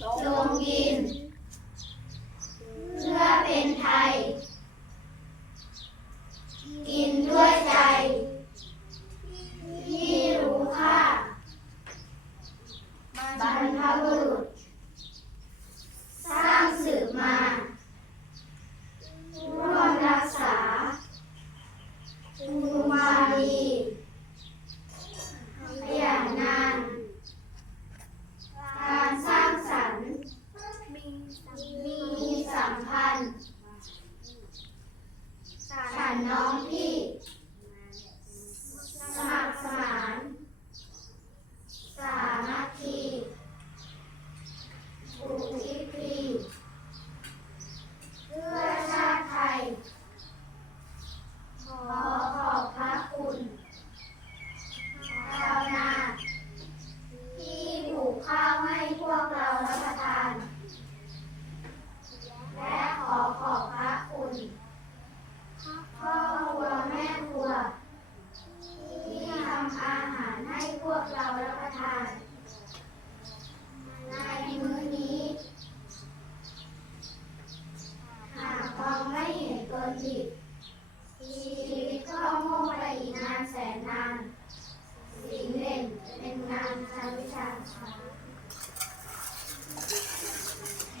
จงกิน เพื่อเป็นไทย กินด้วยใจ ที่รู้ค่าบรรพบุรุษ สร้างสืบมา ร่วมรักษาคุณ น้องพี่ สมัครสมาน สามัคคีอุทิศพีเพื่อชาติไทย ขอขอบพระคุณชาวนาที่ปลูกข้าวให้พวกเรารับประทาน และขอขอบพระคุณพ่อครัวแม่ครัว ที่ทำอาหารให้พวกเรารับประทาน ในมื้อนี้ หากเราไม่เห็